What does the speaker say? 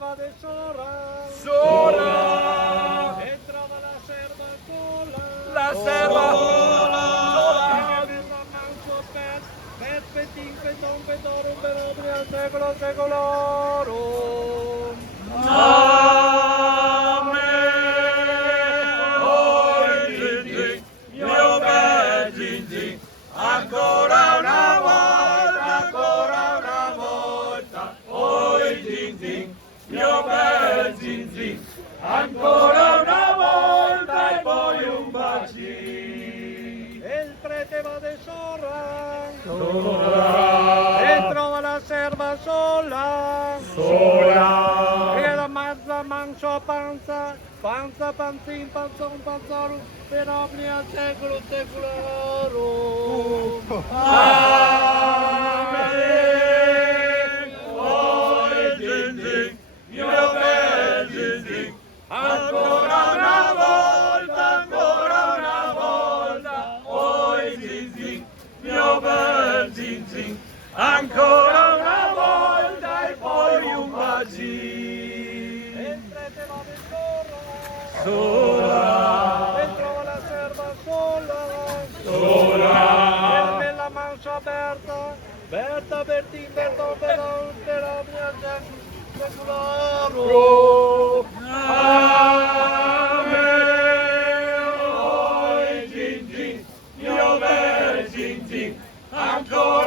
va de sola. Sola. E trova la serva sola. La serva sola. Per petin, pedon, pedorum, pedobri, al secolo secolorum. Amen. Oi, zin, zin, mio bel zin, zin. Ancora una volta. Oi, zin, zin, mio bel zin, zin. Ancora una volta e poi un bacino. E il prete va de sola. Sola. E trova la serva sola. Sola. E la mazza mancio panza, panza, panzin, panzon, panzorum, per obli al secolo secolorum. Amen. Oi, zin, zin, mio bel zin, zin. Ancora una volta. Oi, zin, zin, mio bel zin, zin. Ancora una volta e poi un bacino. E il prete va de sola. Sola. E trova la serva sola. Sola. E nella mancia aperta, Berta, Bertin, Berton, Berton, per obli al secolo secolorum. Amen. Oi, zin, zin, mio bel zin, zin. Ancora